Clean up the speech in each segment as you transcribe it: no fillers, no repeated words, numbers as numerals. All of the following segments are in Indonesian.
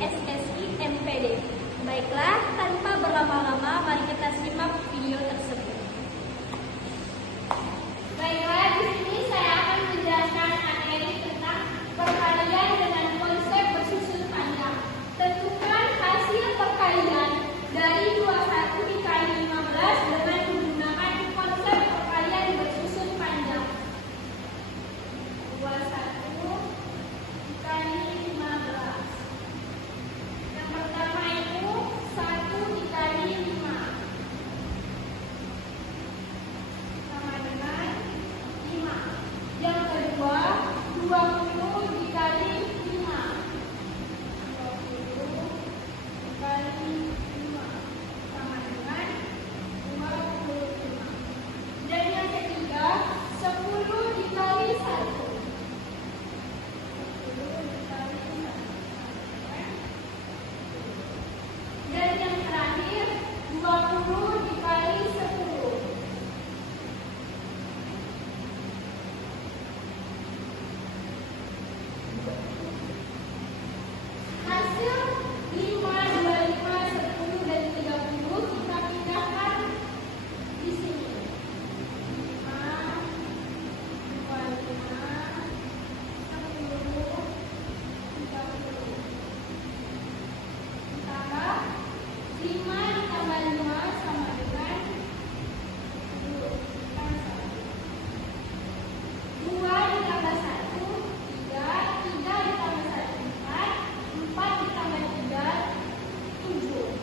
SSI MPD. Baiklah, tanpa berlama-lama, mari kita simak video tersebut. Baiklah, di sini saya akan menjelaskan materi tentang perkalian dengan konsep bersusun panjang. Tentukan hasil perkalian dari 21 dikali 15 dengan menggunakan konsep perkalian bersusun panjang. 21 dikali 15. Yang pertama itu 1 dikali 5 sama dengan 5. Yang kedua 20 dikali 5. 20 dikali 5 sama dengan 25. Dan yang ketiga 10 dikali 1. 10 dikali 1. Dan yang terakhir 20 dikali 10. Hasil 5, 25, 10, dan 30 kita pindahkan di sini. 5, 25, 10, 30. Ditambah 5 ditambah 5 sama dengan 10. Kan sama. 2 ditambah 1, 3. 3 ditambah 1, 4. 4 ditambah 3, 7.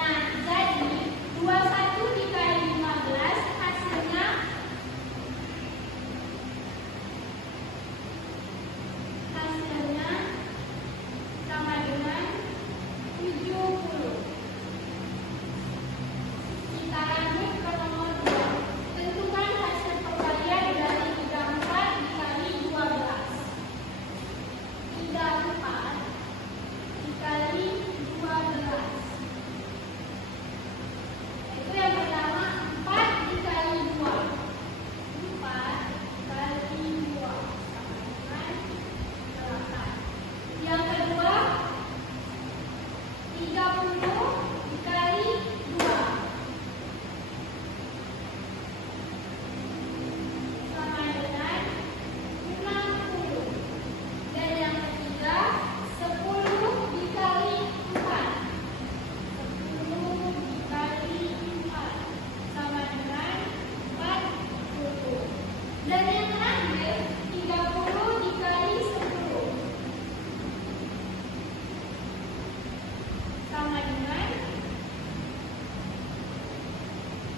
Nah, jadi 21 dikali 15 hasilnya sama dengan 70. Kita lanjut ke nomor 2. Tentukan hasil perkalian dari 34 dikali 12. 34 dikali 12. Itu yang pertama 4 dikali 2. 4 dikali 2 sama dengan 8. Yang kedua 30 dikali 2 sama dengan 60. Dan yang ketiga 10 dikali 4. 10 dikali 4 sama dengan 40. Dan yang terakhir 30 dikali 10 sama dengan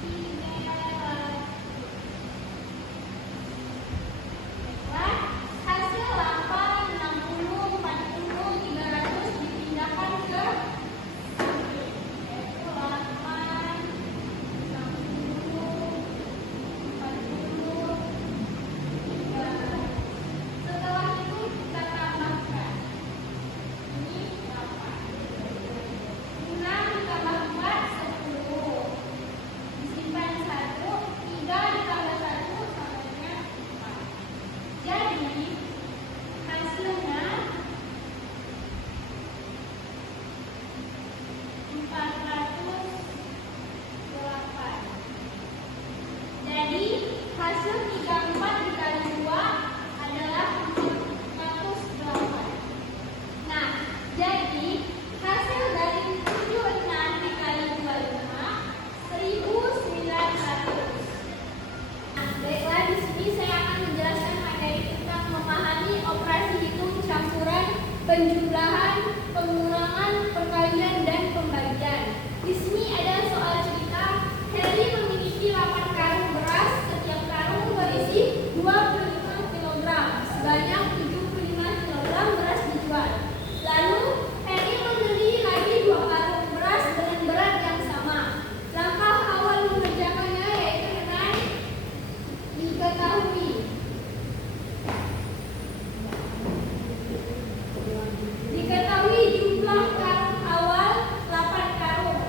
300. Baiklah, hasil 8, 60, 40, 300 dipindahkan ke sini. Yaitu 8, 60, 40, 300. Setelah itu kita tambahkan. Ini 8. 6 ditambah 4, 10. Disimpan 1. 3 ditambah 1 sama dengan 4. Jadi hasilnya 408. Jadi hasil 34 dikali 2 adalah 408. Nah, jadi hasil dari 76 dikali 25 1900. Nah, baiklah, di sini saya akan menjelaskan materi tentang memahami operasi hitung campuran, penjumlahan, pengurangan, perkalian, dan pembagian. Di sini ada soal cerita. Heri memiliki 8 karung beras, setiap karung berisi 25 kg. Sebanyak 75 kg beras dijual. Lalu Heri membeli lagi 2 karung beras dengan berat yang sama. Langkah awal mengerjakannya yaitu dengan diketahui. Diketahui jumlah karung awal 8 karung.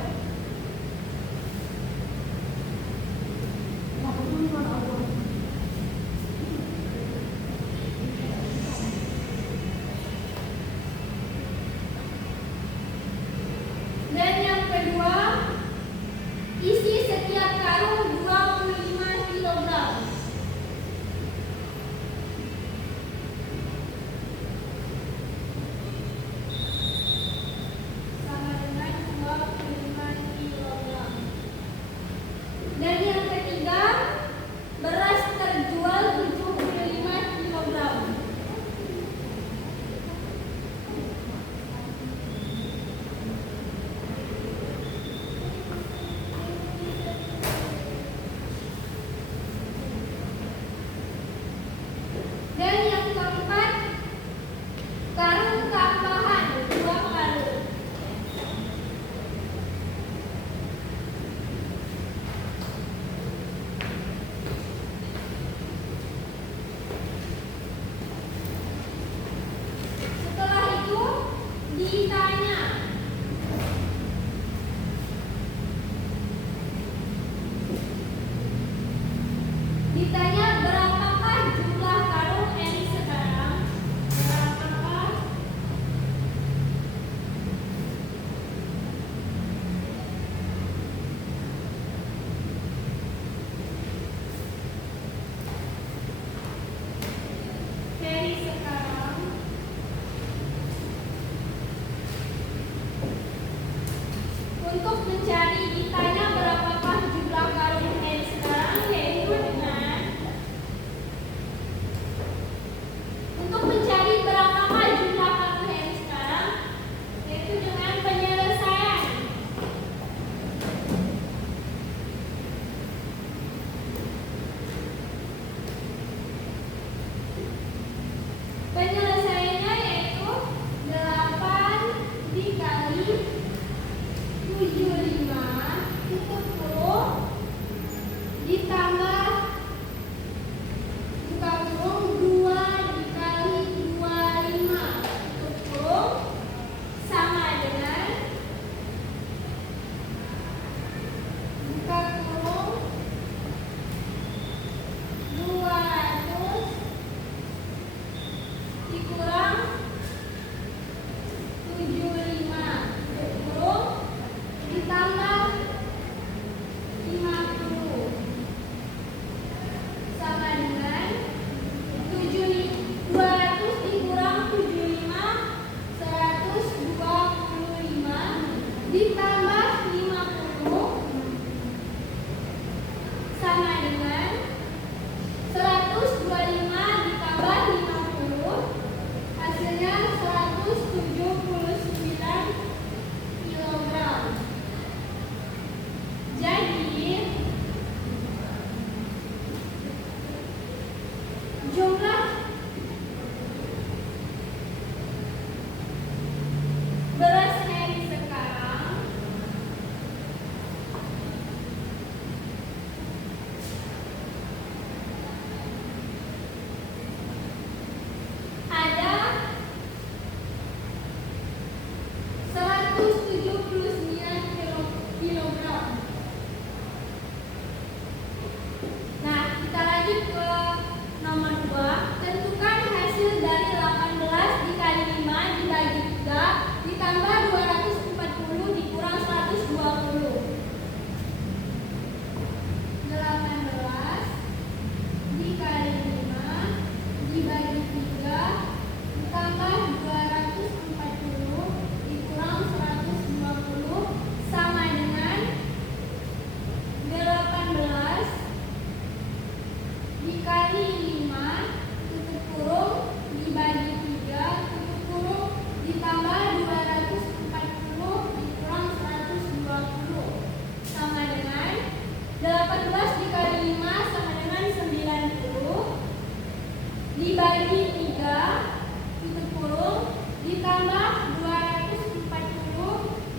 ditambah 240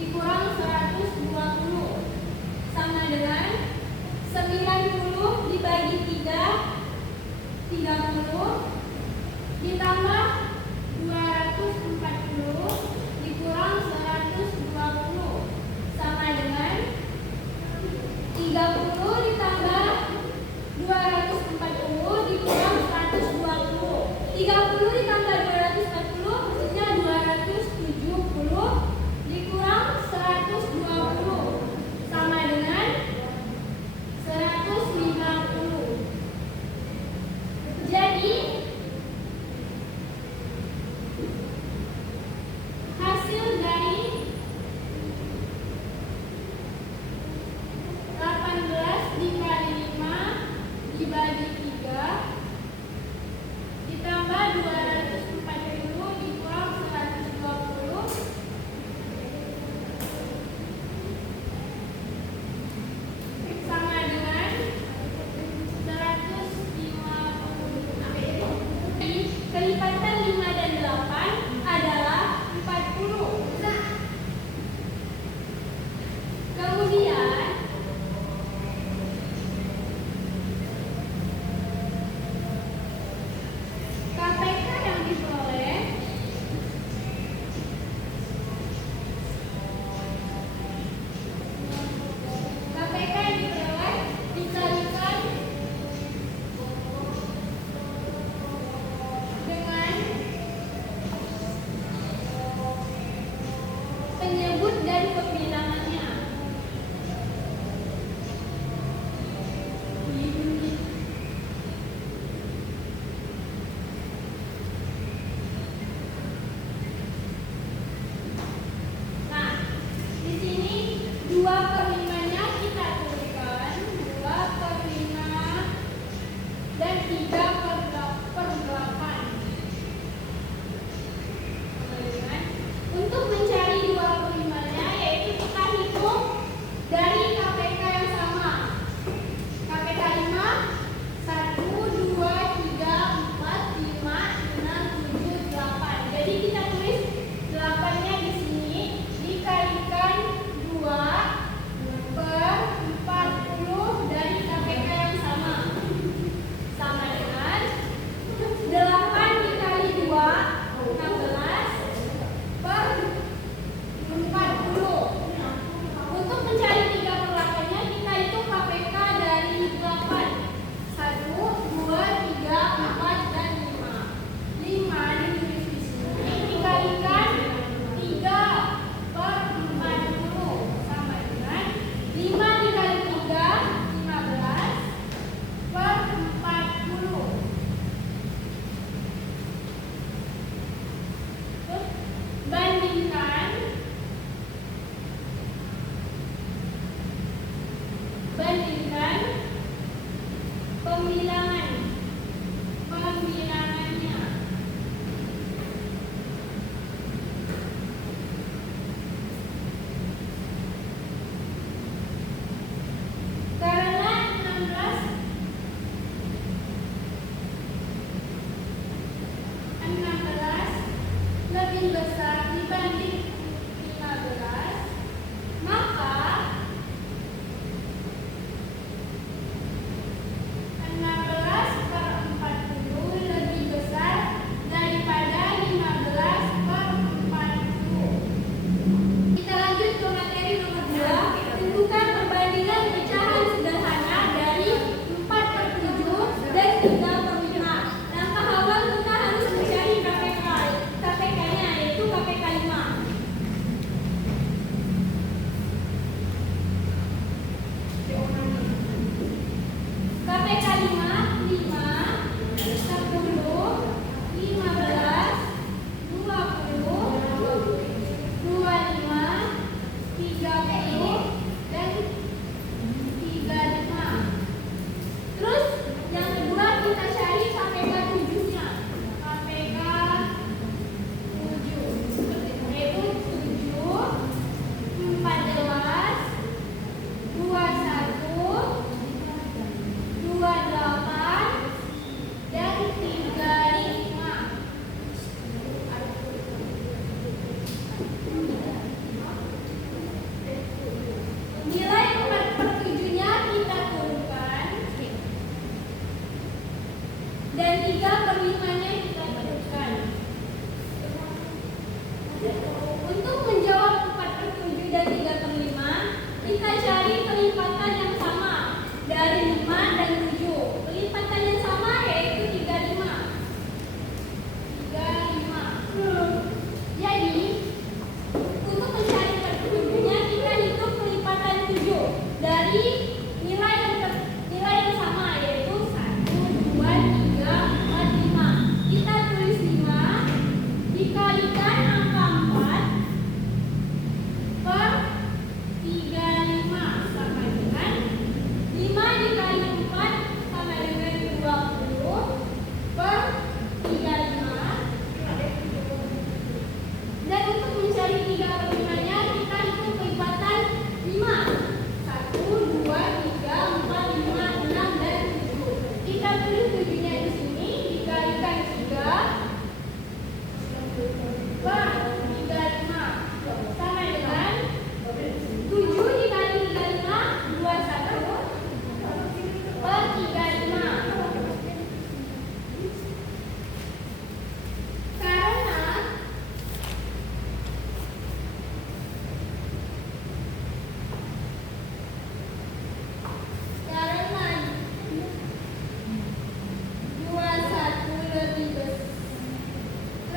dikurang 120 sama dengan 90 dibagi 3 30 ditambah 240 dikurang 120 sama dengan 30 ditambah 240 dikurang 120. 30 ditambah 240 maksudnya 270 dikurang 120 sama dengan 150. Jadi hasil dari 18 dikali 5 dibagi 3 ditambah 240 dikurang 120 sama dengan 150. Kelipatan 5 dan 8 adalah 40. Kemudian KPK yang diperoleh dikalikan dengan penyebut dan pembilangannya. Nah, di sini 2/5-nya kita tuliskan 2/5 dan 3/8. Untuk mencari 2/5-nya yaitu kita hitung dari KPK yang sama. KPK 5 1 2 3 4 5 6 7 8. Jadi kita tulis 8-nya di sini dikalikan 2/40 dari KPK yang sama. Sama dengan 8 dikali 2 16/40. Untuk mencari 3/8-nya kita hitung KPK dari 8. 1 2 3 4 dan 5. 5 ditulis di sini dikalikan 3/40 sama dengan 5 dikali 3 15/40. Terus bandingkan pembilangannya. Karena 16 lebih besar dibanding 15, maka 16/40 lebih besar daripada 15/40. Kita lanjut ke materi nomor 2. Tentukan perbandingan pecahan sederhana dari 4/7 dan 3/5. Langkah awal kita harus mencari KPK-nya yaitu KPK 5.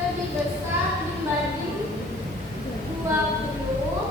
lebih besar dibanding 20